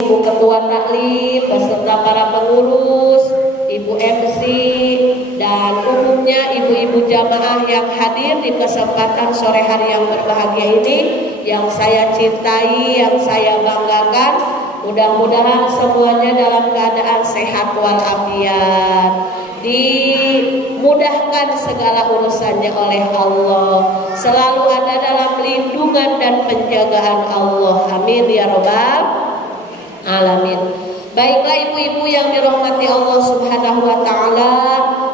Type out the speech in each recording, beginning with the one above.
Ibu Ketua Taklim beserta para pengurus, Ibu MC, dan umumnya ibu-ibu jamaah yang hadir di kesempatan sore hari yang berbahagia ini, yang saya cintai, yang saya banggakan. Mudah-mudahan semuanya dalam keadaan sehat walafiat, dimudahkan segala urusannya oleh Allah, selalu ada dalam lindungan dan penjagaan Allah. Amin ya robbal alamin. Baiklah ibu-ibu yang dirahmati Allah Subhanahu wa taala,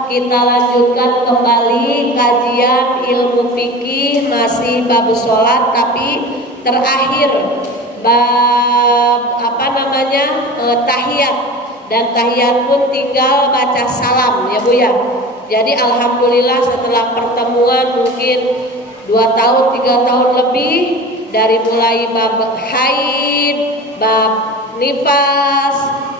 kita lanjutkan kembali kajian ilmu fikih, masih bab sholat tapi terakhir bab tahiyat, dan tahiyat pun tinggal baca salam ya Bu ya. Jadi alhamdulillah setelah pertemuan mungkin 2 tahun 3 tahun lebih, dari mulai bab haid, bab nifas,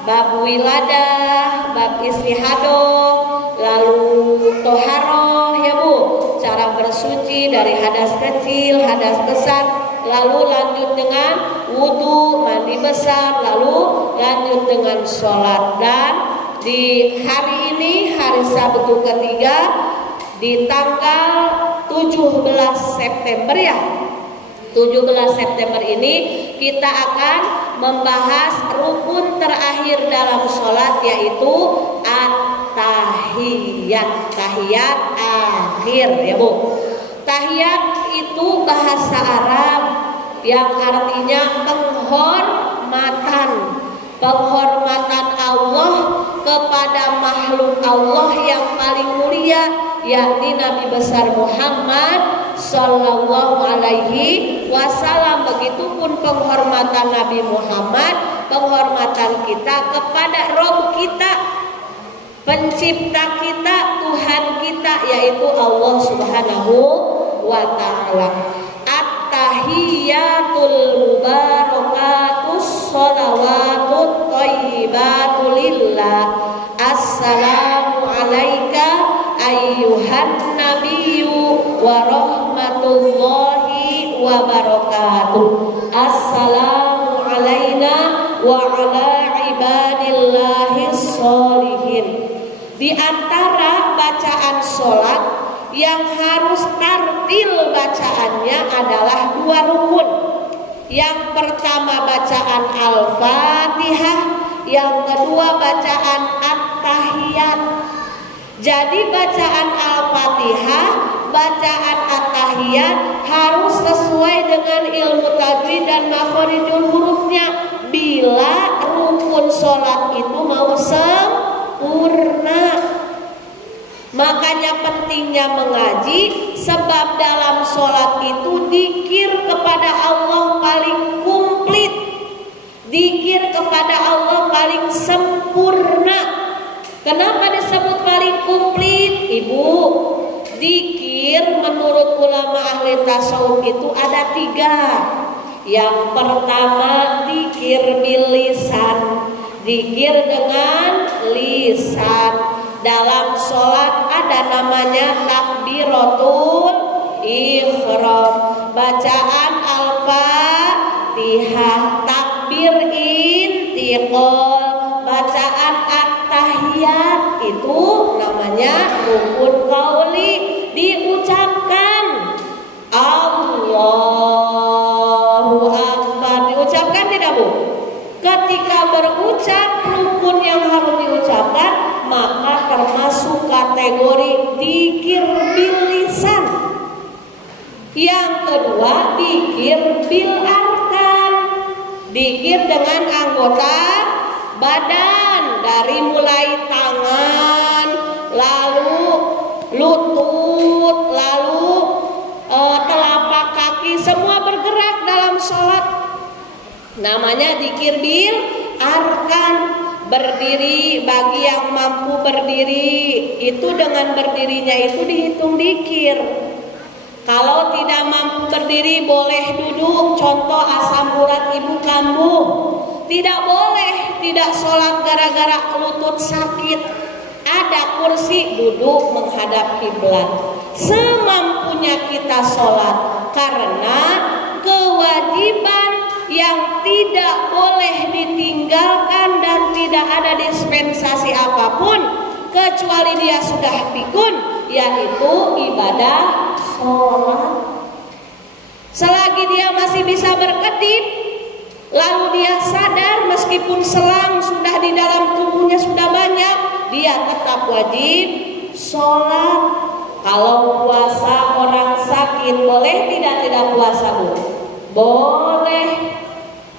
bab wiladah, bab istihadah, lalu toharoh ya Bu, cara bersuci dari hadas kecil, hadas besar, lalu lanjut dengan wudu, mandi besar, lalu lanjut dengan sholat. Dan di hari ini, hari Sabtu ketiga, di tanggal 17 September ya, 17 September ini kita akan membahas rukun terakhir dalam sholat, yaitu at-tahiyat, tahiyat akhir ya Bu. Tahiyat itu bahasa Arab yang artinya penghormatan Allah kepada makhluk Allah yang paling mulia, yakni Nabi besar Muhammad Sallallahu Alaihi Wasallam. Begitupun penghormatan Nabi Muhammad, penghormatan kita kepada Rabb kita, pencipta kita, Tuhan kita, yaitu Allah Subhanahu wa ta'ala. At-tahiyatul mubarakatus sholawatut thayyibatul lillah. Assalamu alayka ayyuhan nabiyyu wa rahmatullahi wa barakatuh. Assalamu alayna wa ala ibadillahis sholihin. Di antara bacaan sholat yang harus tartil bacaannya adalah 2 rukun. Yang pertama bacaan Al-Fatihah, yang kedua bacaan At-Tahiyat. Jadi bacaan Al-Fatihah, bacaan At-Tahiyat harus sesuai dengan ilmu tajwid dan makhorijul hurufnya bila rukun sholat itu mau sempurna. Makanya pentingnya mengaji, sebab dalam sholat itu dzikir kepada Allah paling komplit, dzikir kepada Allah paling sempurna. Kenapa disebut paling komplit Ibu? Dzikir menurut ulama ahli tasawuf itu ada 3. Yang pertama dzikir bil lisan, dzikir dengan lisan. Dalam sholat ada namanya takbiratul ihram, bacaan Al-Fatihah, takbir intiqal, bacaan at-tahiyat, itu namanya rukun qauli, diucapkan Allahu Akbar, diucapkan tidak Bu? Ketika berucap rukun yang harus diucapkan, maka termasuk kategori dzikir bil lisan. Yang kedua dzikir bil arkan, dzikir dengan anggota badan, dari mulai tangan, lalu lutut, lalu telapak kaki, semua bergerak dalam sholat. Namanya dzikir bil arkan. Berdiri, bagi yang mampu berdiri, itu dengan berdirinya itu dihitung dzikir. Kalau tidak mampu berdiri boleh duduk, contoh asam urat ibu kambuh. Tidak boleh tidak sholat gara-gara lutut sakit. Ada kursi, duduk menghadap kiblat. Semampunya kita sholat, karena kewajiban yang tidak boleh ditinggalkan kecuali dia sudah pikun, yaitu ibadah sholat. Selagi dia masih bisa berkedip, lalu dia sadar meskipun selang sudah di dalam tubuhnya sudah banyak, dia tetap wajib sholat. Kalau puasa orang sakit boleh tidak puasa, Bu? Boleh.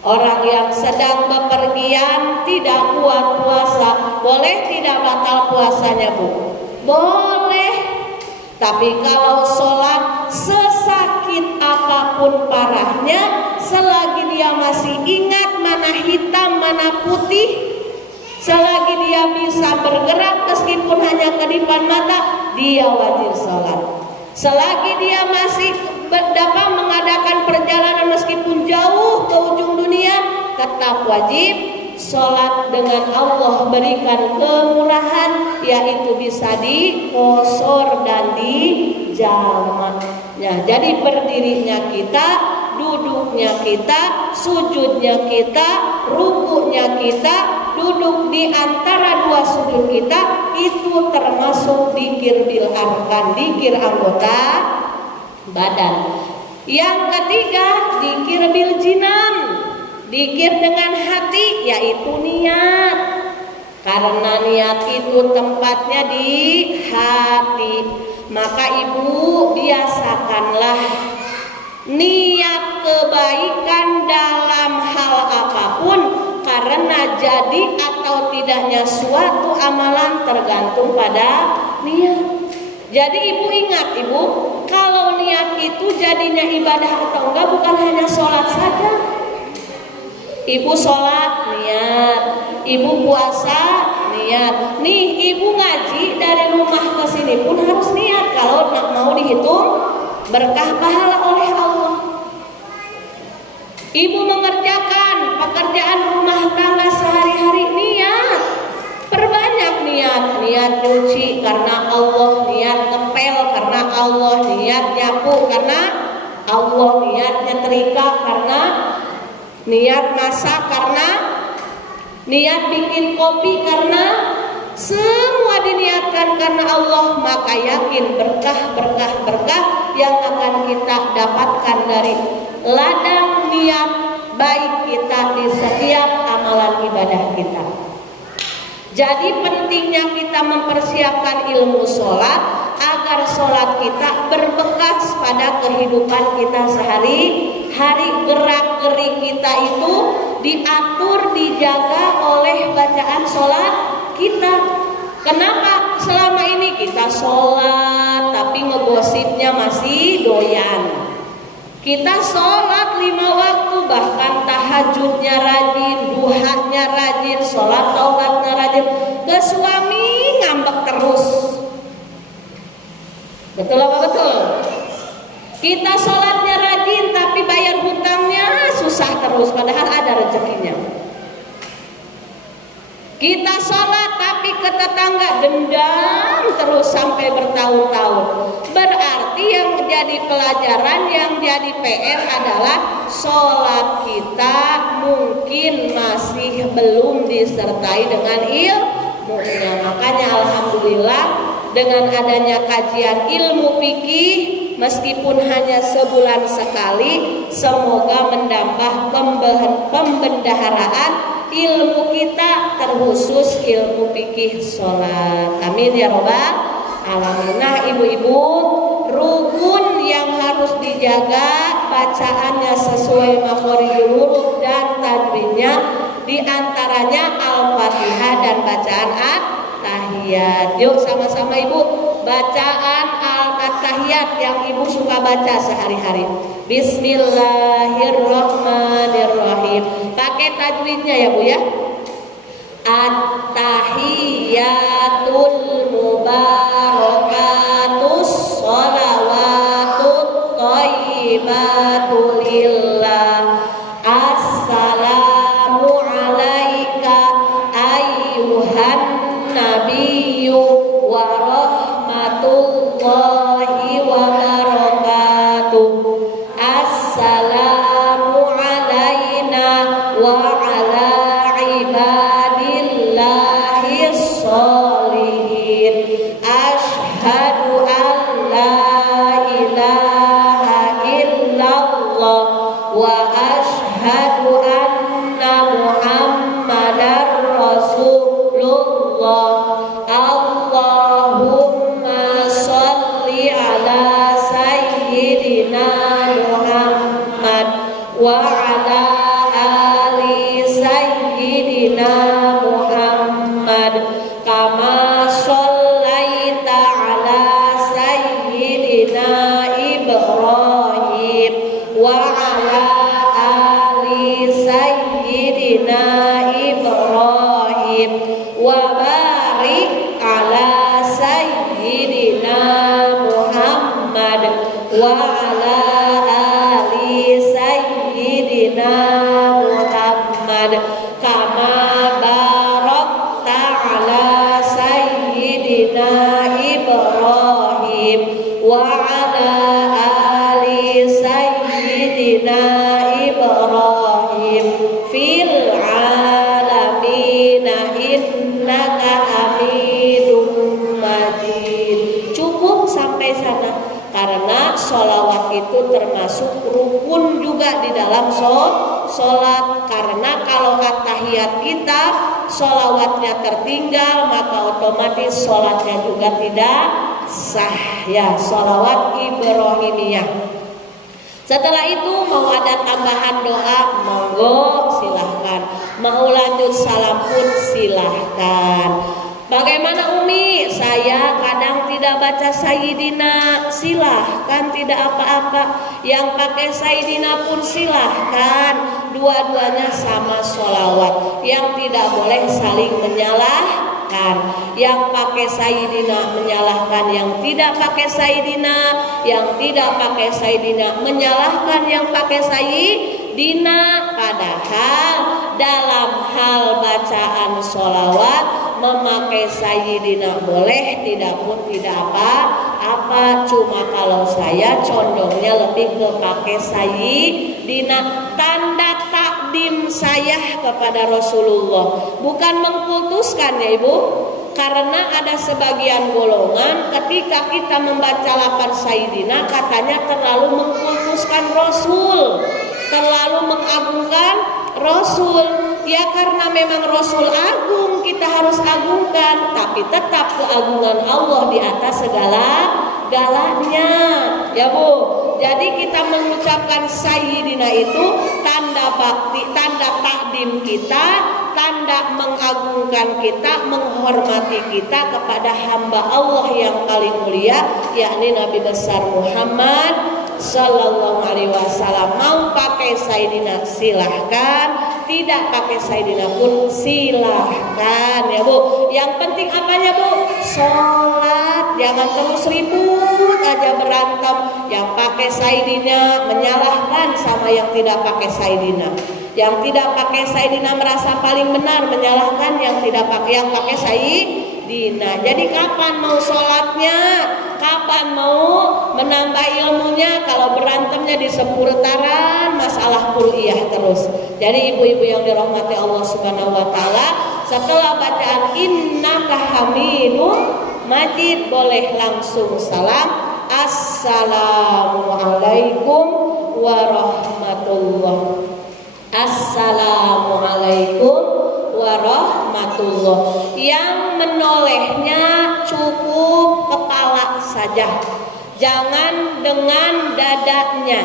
Orang yang sedang bepergian tidak kuat puasa, boleh tidak batal puasanya, Bu? Boleh. Tapi kalau sholat sesakit apapun parahnya, selagi dia masih ingat mana hitam mana putih, selagi dia bisa bergerak meskipun hanya kedipan mata, dia wajib sholat. Selagi dia masih dapat mengadakan perjalanan meskipun jauh ke ujung dunia, tetap wajib sholat. Dengan Allah berikan kemurahan, yaitu bisa dikosor dan dijamak. Nah, jadi berdirinya kita, duduknya kita, sujudnya kita, rukuknya kita, duduk di antara dua sujud kita, itu termasuk dzikir bil arkan, dzikir anggota badan. Yang ketiga, dzikir bil jinan, dzikir dengan hati, yaitu niat. Karena niat itu tempatnya di hati, maka ibu biasakanlah niat kebaikan dalam hal apapun, karena jadi atau tidaknya suatu amalan tergantung pada niat. Jadi ibu ingat, ibu, kalau niat itu jadinya ibadah atau enggak bukan hanya sholat saja. Ibu sholat niat, ibu puasa niat. Nih ibu ngaji dari rumah ke sini pun harus niat kalau mau dihitung berkah pahala oleh Allah. Ibu mengerjakan pekerjaan rumah tangga sehari-hari, niat. Perbanyak niat. Niat nyuci karena Allah, niat ngepel karena Allah, niat nyapu karena Allah, niat nyetrika karena, niat masak karena, niat bikin kopi karena, semua diniatkan karena Allah. Maka yakin berkah yang akan kita dapatkan dari ladang niat baik kita di setiap amalan ibadah kita. Jadi pentingnya kita mempersiapkan ilmu sholat agar sholat kita berbekas pada kehidupan kita sehari-hari. Gerak-gerik kita itu diatur, dijaga oleh bacaan sholat kita. Kenapa selama ini kita sholat tapi ngegosipnya masih doyan? Kita sholat 5 waktu, bahkan tahajudnya rajin, duhanya rajin, sholat taubatnya rajin, ke suami ngambek terus. Betul apa betul? Kita sholatnya rajin tapi bayar hutangnya susah terus, padahal ada rezekinya. Kita sholat tapi ke tetangga dendam terus sampai bertahun-tahun. Berarti yang menjadi pelajaran, yang jadi PR adalah sholat kita mungkin masih belum disertai dengan ilmunya. Makanya alhamdulillah dengan adanya kajian ilmu fikih, meskipun hanya sebulan sekali, semoga menambah pembendaharaan ilmu kita, terkhusus ilmu fikih sholat. Amin ya robbal alamin. Nah ibu-ibu, rukun yang harus dijaga bacaannya sesuai makhorijul huruf dan tajwidnya, diantaranya Al-Fatihah dan bacaan At-Tahiyat. Yuk sama-sama ibu, bacaan Al-Tahiyat yang ibu suka baca sehari-hari. Bismillahirrahmanirrahim. Pakai tajwidnya ya bu ya. At-tahiyatul mubarakatus sholawatut thayyibatul lillah. Assalamu alaika ayyuhan nabiyyu wa rahmatullahi wa barakatuh. Assalamu alaina wa ala ibadillahi sayyidina Muhammad kama shallaita ala sayyidina Ibrahim wa ala ali sayyidina Ibrahim wa barik ala sayyidina Muhammad wa ala ali sayyidina Muhammad kama barakta ala sayyidina Ibrahim wa ala ali sayyidina Ibrahim fil alamin innaka hamidum majid. Cukup sampai sana karena sholawat itu termasuk rukun juga di dalam sholat. Karena kalau at-tahiyat kita sholawatnya tertinggal maka otomatis sholatnya juga tidak sah ya, sholawat Ibrahimiyah. Setelah itu mau ada tambahan doa monggo silahkan, mau lanjut salam pun silahkan. Bagaimana Umi? Saya kadang tidak baca Sayyidina, silahkan, tidak apa-apa. Yang pakai Sayyidina pun silahkan. Dua-duanya sama sholawat. Yang tidak boleh saling menyalahkan. Yang pakai Sayyidina menyalahkan yang tidak pakai Sayyidina, yang tidak pakai Sayyidina menyalahkan yang pakai Sayyidina. Padahal dalam hal bacaan sholawat memakai Sayyidina boleh, tidak pun tidak apa-apa. Cuma kalau saya condongnya lebih ke pakai Sayyidina, tanda takdim saya kepada Rasulullah, bukan mengkultuskan ya Ibu. Karena ada sebagian golongan ketika kita membaca lafaz Sayyidina katanya terlalu mengkultuskan Rasul, terlalu mengagungkan Rasul. Ya karena memang Rasul agung, kita harus agungkan, tapi tetap keagungan Allah di atas segala-galanya. Ya Bu, jadi kita mengucapkan Sayyidina itu tanda bakti, tanda takdim kita, tanda mengagungkan kita, menghormati kita kepada hamba Allah yang paling mulia, yakni Nabi besar Muhammad Sallallahu Alaihi Wasallam. Mau pakai Sayyidina silahkan, tidak pakai Sayyidina pun silahkan ya Bu. Yang penting apanya Bu? Sholat, jangan terus ribut aja berantem. Yang pakai Sayyidina menyalahkan sama yang tidak pakai Sayyidina. Yang tidak pakai Sayyidina merasa paling benar, menyalahkan yang tidak pakai, yang pakai Sayyidina. Jadi kapan mau sholatnya? Kapan mau menambah ilmunya? Kalau berantemnya di seputaran masalah kuliah terus. Jadi ibu-ibu yang dirahmati Allah Subhanahu wa taala, setelah bacaan innaka hamidum majid boleh langsung salam. Assalamualaikum warahmatullahi. Assalamualaikum warahmatullahi. Yang menolehnya cukup kepala saja, jangan dengan dadanya.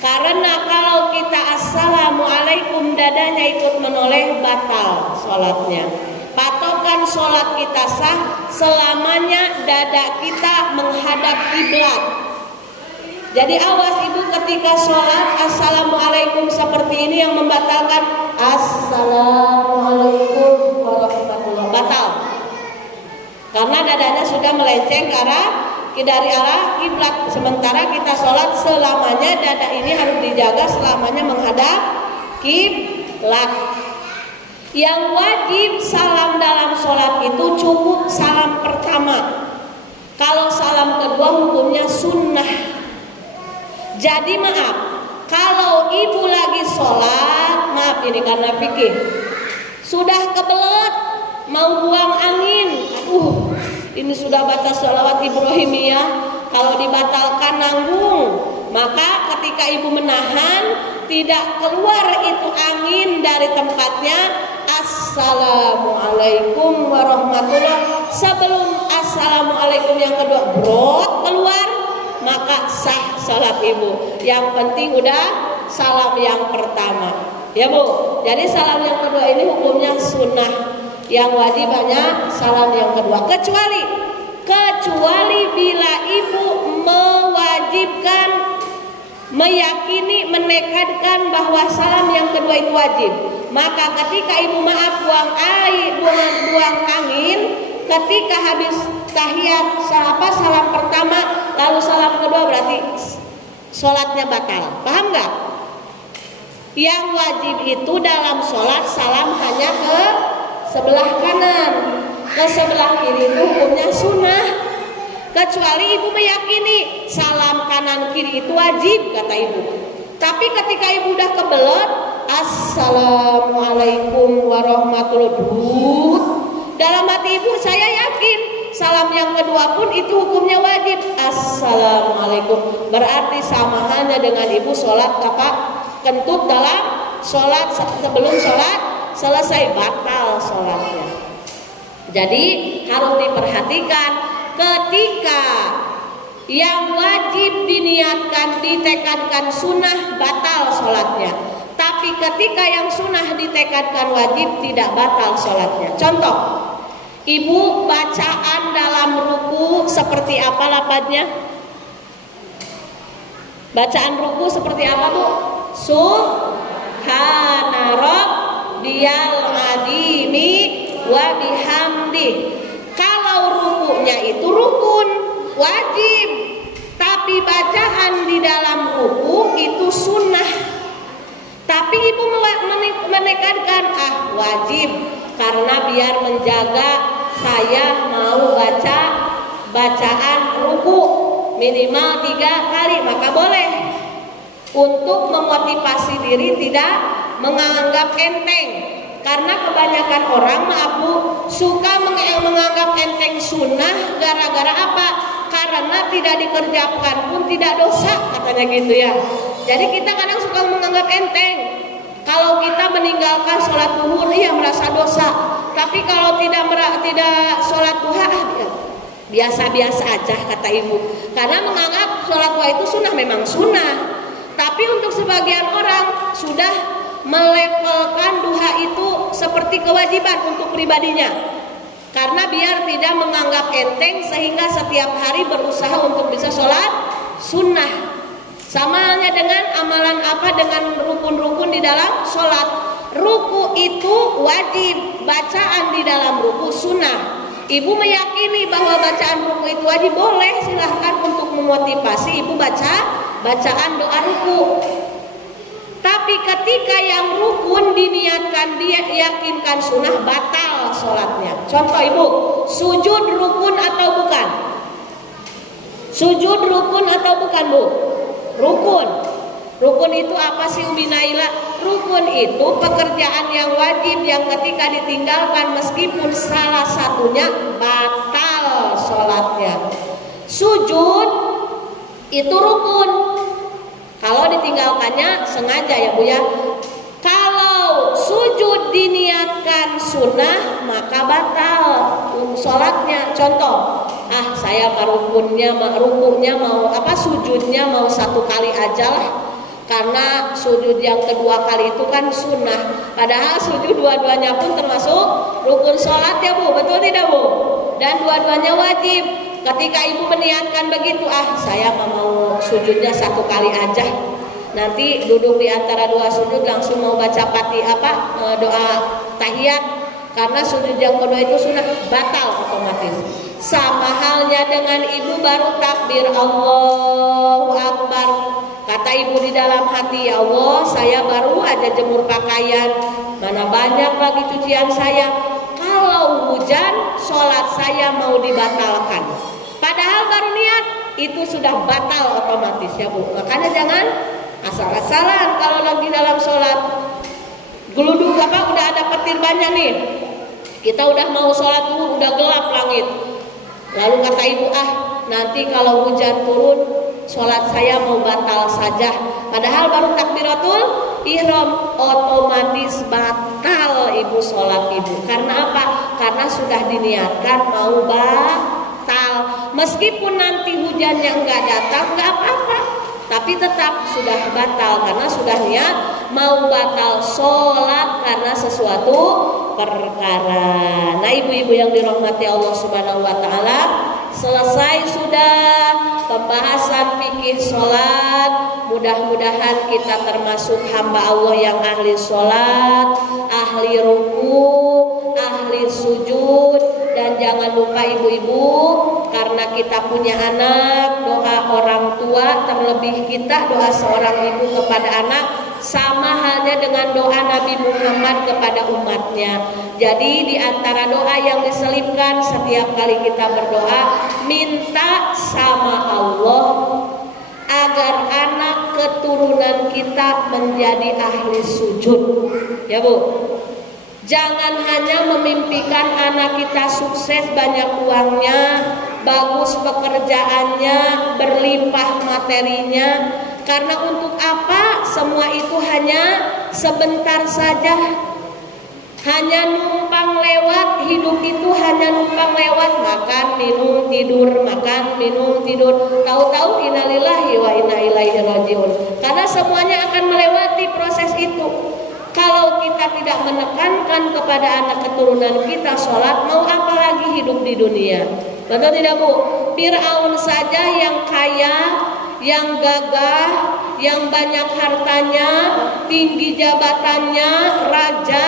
Karena kalau kita assalamualaikum dadanya ikut menoleh, batal sholatnya. Patokan sholat kita sah selamanya dada kita menghadap kiblat. Jadi awas ibu ketika sholat assalamualaikum seperti ini yang membatalkan assalamualaikum warahmatullahi, batal. Karena dadanya sudah melenceng ke arah dari arah kiblat. Sementara kita sholat selamanya dada ini harus dijaga selamanya menghadap kiblat. Yang wajib salam dalam sholat itu cukup salam pertama. Kalau salam kedua hukumnya sunnah. Jadi maaf, kalau ibu lagi sholat, maaf ini karena fikih, sudah kebelet mau buang angin, aduh ini sudah baca sholawat Ibrahimiyah, kalau dibatalkan nanggung, maka ketika ibu menahan tidak keluar itu angin dari tempatnya, assalamualaikum warahmatullahi, sebelum assalamualaikum yang kedua brot keluar, maka sah salat ibu. Yang penting udah salam yang pertama, ya Bu. Jadi salam yang kedua ini hukumnya Yang wajib hanya salam yang kedua, kecuali bila ibu mewajibkan, meyakini, menekadkan bahwa salam yang kedua itu wajib. Maka ketika ibu buang angin, ketika habis tahiyat salam pertama lalu salam kedua, berarti sholatnya batal. Paham nggak? Yang wajib itu dalam sholat salam hanya ke sebelah kanan, ke sebelah kiri itu hukumnya sunnah. Kecuali ibu meyakini salam kanan kiri itu wajib, kata ibu. Tapi ketika ibu udah kebelet assalamualaikum warahmatullahi wabarakatuh, dalam hati ibu saya yakin salam yang kedua pun itu hukumnya wajib, assalamualaikum. Berarti sama halnya dengan ibu sholat kentut dalam sholat sebelum sholat selesai, batal sholatnya. Jadi harus diperhatikan ketika yang wajib diniatkan, ditekadkan sunnah, batal sholatnya. Tapi ketika yang sunnah ditekadkan wajib, tidak batal sholatnya. Contoh, ibu bacaan dalam ruku seperti apa lafadznya? Bacaan ruku seperti apa, Bu? Subhana rabbiyal azimi wa bihamdi. Kalau rukunya itu rukun wajib, tapi bacaan di dalam ruku itu sunnah. Tapi ibu menekadkan wajib, karena biar menjaga saya mau baca bacaan ruku minimal 3 kali, maka boleh. Untuk memotivasi diri tidak menganggap enteng. Karena kebanyakan orang, maaf Bu, suka menganggap enteng sunnah gara-gara apa? Karena tidak dikerjakan pun tidak dosa, katanya gitu ya. Jadi kita kadang suka menganggap enteng. Kalau kita meninggalkan sholat duhur, iya merasa dosa. Tapi kalau tidak sholat duha, biasa-biasa aja, kata ibu. Karena menganggap sholat duha itu sunnah, memang sunnah. Tapi untuk sebagian orang sudah melevelkan duha itu seperti kewajiban untuk pribadinya. Karena biar tidak menganggap enteng, sehingga setiap hari berusaha untuk bisa sholat sunnah. Sama halnya dengan amalan apa, dengan rukun-rukun di dalam sholat. Ruku itu wajib, bacaan di dalam ruku sunnah. Ibu meyakini bahwa bacaan ruku itu wajib, boleh, silahkan untuk memotivasi ibu baca bacaan doa ruku. Tapi ketika yang rukun diniatkan, dia yakinkan sunnah, batal sholatnya. Contoh ibu, sujud rukun atau bukan? Sujud rukun atau bukan, Bu? Rukun. Rukun itu apa sih, Umi Naila? Rukun itu pekerjaan yang wajib yang ketika ditinggalkan meskipun salah satunya, batal sholatnya. Sujud itu rukun. Kalau ditinggalkannya sengaja ya Bu ya. Kalau sujud diniatkan sunnah, maka batal sholatnya. Contoh, saya rukunya mau sujudnya mau 1 kali aja lah, karena sujud yang kedua kali itu kan sunnah. Padahal sujud dua-duanya pun termasuk rukun sholat ya Bu, betul tidak Bu? Dan dua-duanya wajib. Ketika ibu meniatkan begitu, saya mau sujudnya 1 kali aja, nanti duduk di antara 2 sujud langsung mau baca doa tahiyat, karena sujud yang kedua itu sunnah, batal otomatis. Sama halnya dengan ibu baru takbir Allahu Akbar, kata ibu di dalam hati, ya Allah, saya baru aja jemur pakaian, mana banyak lagi cucian saya. Kalau hujan, sholat saya mau dibatalkan. Padahal baru niat, itu sudah batal otomatis ya Bu. Makanya jangan asal-asalan kalau lagi dalam sholat. Geluduk udah ada petir banyak nih, kita udah mau sholat dulu, udah gelap langit. Lalu kata ibu, nanti kalau hujan turun, sholat saya mau batal saja. Padahal baru takbiratul ihram, otomatis batal ibu sholat ibu. Karena apa? Karena sudah diniatkan mau batal. Meskipun nanti hujannya enggak datang, enggak apa-apa, tapi tetap sudah batal karena sudah niat mau batal sholat karena sesuatu perkara. Nah, ibu-ibu yang dirahmati Allah Subhanahu wa taala, selesai sudah pembahasan fikih sholat. Mudah-mudahan kita termasuk hamba Allah yang ahli sholat, ahli ruku, ahli sujud. Dan jangan lupa ibu-ibu, karena kita punya anak, doa orang tua, terlebih kita doa seorang ibu kepada anak sama halnya dengan doa Nabi Muhammad kepada umatnya. Jadi di antara doa yang diselipkan setiap kali kita berdoa, minta sama Allah agar anak keturunan kita menjadi ahli sujud. Ya Bu, jangan hanya memimpikan anak kita sukses, banyak uangnya, bagus pekerjaannya, berlimpah materinya. Karena untuk apa? Semua itu hanya sebentar saja. Hanya numpang lewat, hidup itu hanya numpang lewat, makan, minum, tidur, makan, minum, tidur. Tahu-tahu innalillahi wa inna ilaihi rajiun. Karena semuanya akan melewati proses itu. Kalau kita tidak menekankan kepada anak keturunan kita sholat, mau apa lagi hidup di dunia? Betul tidak Bu? Fir'aun saja yang kaya, yang gagah, yang banyak hartanya, tinggi jabatannya, raja,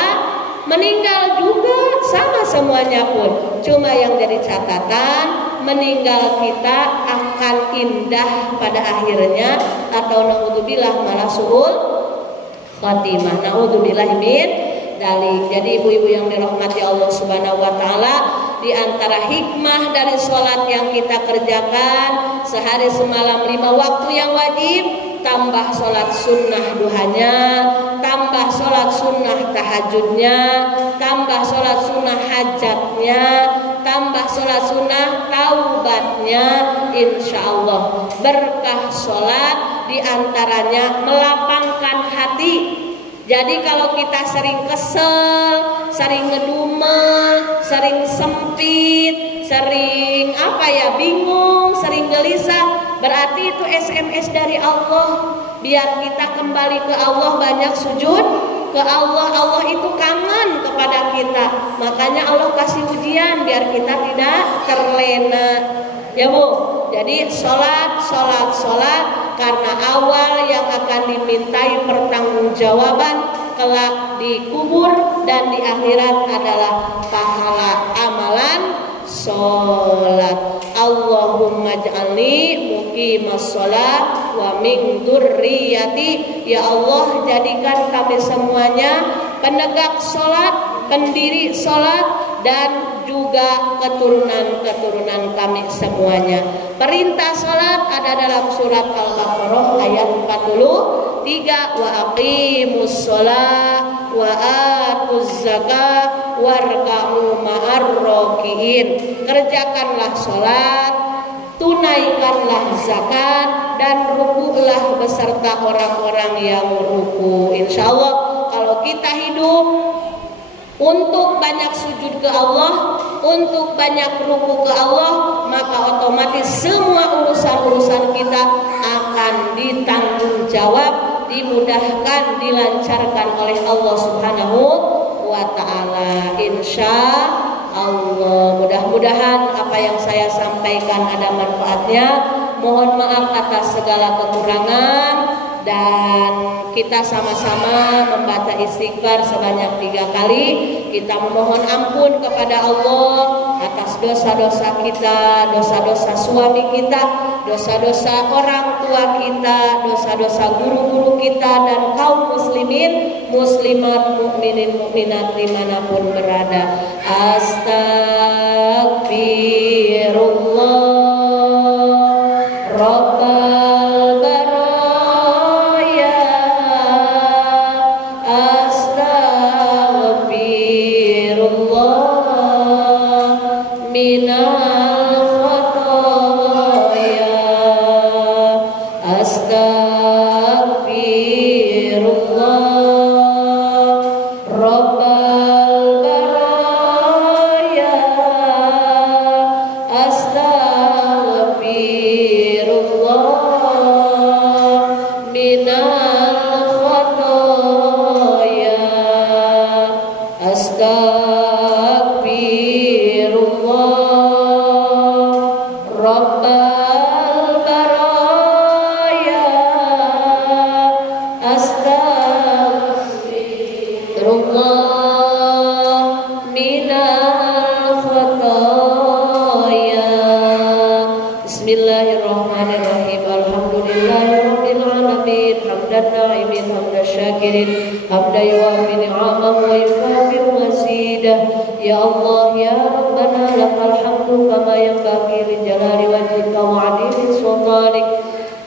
meninggal juga sama semuanya pun. Cuma yang jadi catatan, meninggal kita akan indah pada akhirnya, atau naudzubillah malah suhul khatimah. Naudzubillah min dzalik. Jadi ibu-ibu yang dirahmati Allah Subhanahu wa taala, di antara hikmah dari sholat yang kita kerjakan sehari semalam 5 waktu yang wajib, tambah sholat sunnah duhanya, tambah sholat sunnah tahajudnya, tambah sholat sunnah hajatnya, tambah sholat sunnah taubatnya. Insya Allah berkah sholat diantaranya melapangkan hati. Jadi kalau kita sering kesel, sering ngedumel, sering sempit, sering bingung, sering gelisah, berarti itu SMS dari Allah. Biar kita kembali ke Allah, banyak sujud ke Allah. Allah itu kangen kepada kita. Makanya Allah kasih ujian biar kita tidak terlena. Ya Bu, jadi sholat karena awal yang akan dimintai pertanggungjawaban kelak di kubur dan di akhirat adalah pahala amalan sholat. Allahumma ja'alni muqimas sholat wa min dzurriyyati. Ya Allah, jadikan kami semuanya penegak sholat, pendiri sholat, dan juga keturunan-keturunan kami semuanya. Perintah sholat ada dalam surat Al-Baqarah ayat 43, wa aqimus sholat wa atuz zakah warka'u ma'ar rakiin. Kerjakanlah sholat, tunaikanlah zakat, dan ruku'lah beserta orang-orang yang ruku. Insya Allah kalau kita hidup untuk banyak sujud ke Allah, untuk banyak ruku ke Allah, maka otomatis semua urusan-urusan kita akan ditanggung jawab, dimudahkan, dilancarkan oleh Allah Subhanahu wa ta'ala. Insya Allah. Mudah-mudahan apa yang saya sampaikan ada manfaatnya. Mohon maaf atas segala kekurangan, dan kita sama-sama membaca istighfar sebanyak 3 kali. Kita memohon ampun kepada Allah atas dosa-dosa kita, dosa-dosa suami kita, dosa-dosa orang tua kita, dosa-dosa guru-guru kita, dan kaum muslimin, muslimat, mukminin, mukminat dimanapun berada. Astagfirullah Rabbal baraya, astagfirullah minal khataya, astagfirullah Rabbal baraya, Astaghfirullah Rabbal baraya Astaghfirullah minal khataya. Bismillahirrahmanirrahim. Alhamdulillahirabbil alamin hamdan na'imin hamdan syakirin hamdan yuwafi ni'amahu wa yukafiru mazidah. Ya Allah ya Rabbana lakal hamdu kama yanbaghi li jalali wajhika wa 'azimi sultanik.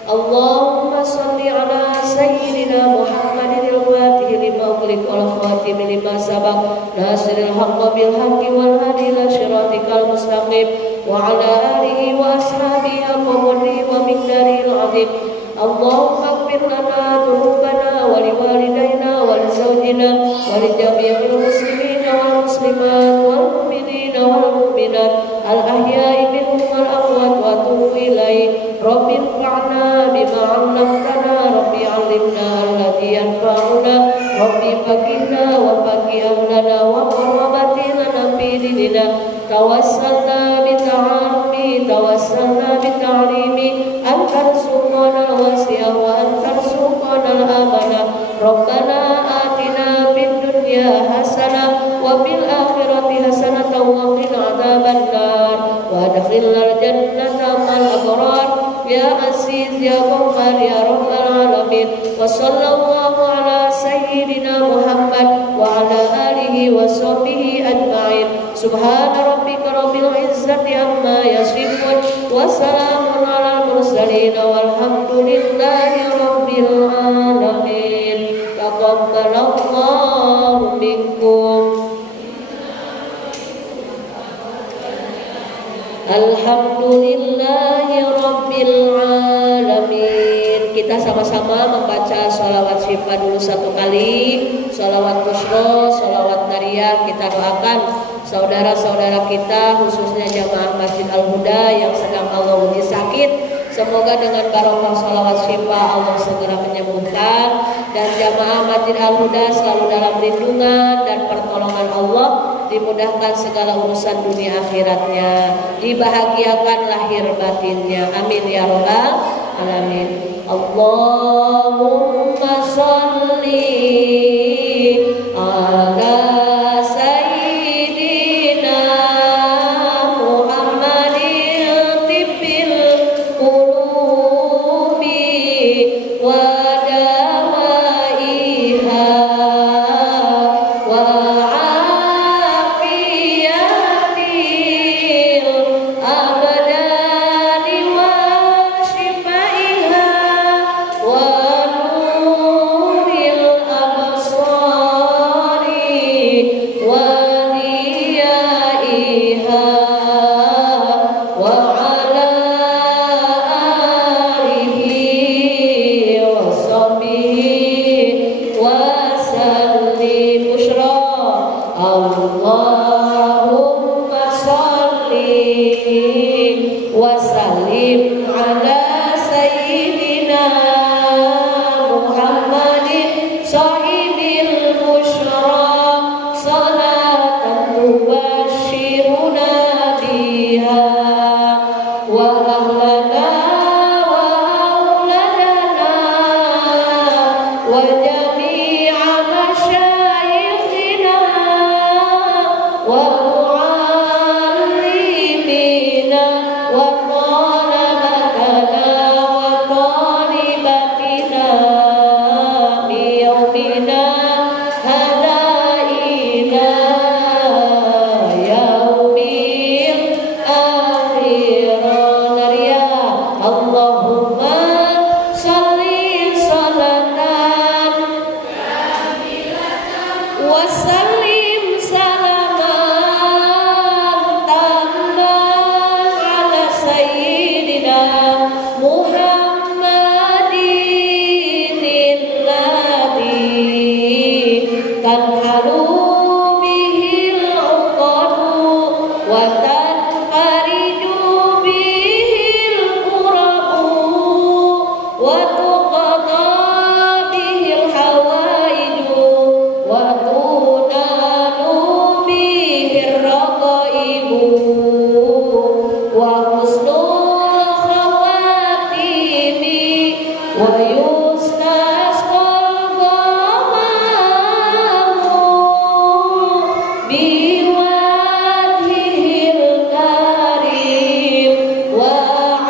Allahumma salli ala sayyidina Muhammadin al-fatih lima ughliq wal khatim lima sabaq nasiril haqqi bil haqqi wal hadi ila siratikal mustaqim wa ala alihi wa ashabihi al-qadri wa miqdaril 'azim. Allahumma ighfir lana dhunubana wa liwalidayna wa li zawjina wa li jami'il muslimina wal muslimat wal mu'minina wal mu'minat al ahya'i minhum wal amwat wa tub ilaih. Rabbi anfa'na bima 'allamtana, Rabbi 'allimna alladhi yanfa'una, Rabbi faqihna wa faqih ahlana wa qarrabati lana fi dinina. Tawassalna bi ta'alumi, tawassalna bi ta'limi, antarzuqana al-wasi'ah wa antarzuqana al-amanah. Rabbana atina fid dunya hasanah wa fil akhirati hasanah wa qina adzabannar wa adkhilnal jannata ma'al abrar ya aziz ya ghaffar ya rabbal alamin. Wa sallallahu ala sayyidina Muhammad wa ala alihi wa sahbihi ajma'in. Subhana rabbika rabbil izzati amma yasifun wa salamun alal mursalin walhamdulillahi rabbil alamin. Taqabbalallahu minkum. Alhamdulillahi rabbil alamin. Kita sama-sama membaca sholawat syifa dulu satu kali, sholawat busro, sholawat nariyah. Kita doakan saudara-saudara kita, khususnya jamaah Masjid Al-Huda yang sedang Allah uji sakit. Semoga dengan barokah sholawat syifa Allah segera menyembuhkan, dan jamaah Masjid Al-Huda selalu dalam lindungan dan pertolongan Allah, dimudahkan segala urusan dunia akhiratnya, dibahagiakan lahir batinnya. Amin ya rabbal alamin. Allahumma sholli ala sayyidina Muhammadin tibbil qulubi wa dawaiha wa Allahumma sholli wa sallim ala sayyidina Muhammadin sahibil busyra salatan tubashiruna biha wa ahlana wa auladana wa jami'a masyayikhina wa biwajhihil karim wa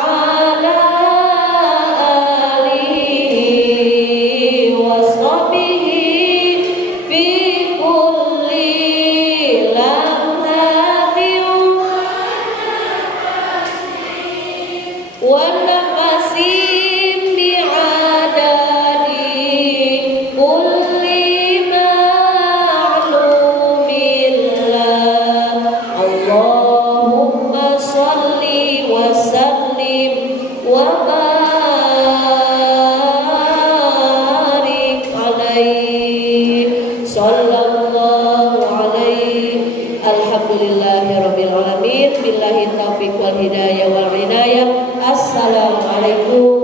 ala alihi wa sahbihi fi kulli lamhatin wa nafasin bi'adadi kulli ma'lumillah. Allahumma sholli wa sallim wa barik alaihi sallallahu alaihi. Alhamdulillahi rabbil alamin. Billahi taufiq wal hidayah wal inayah. Assalamualaikum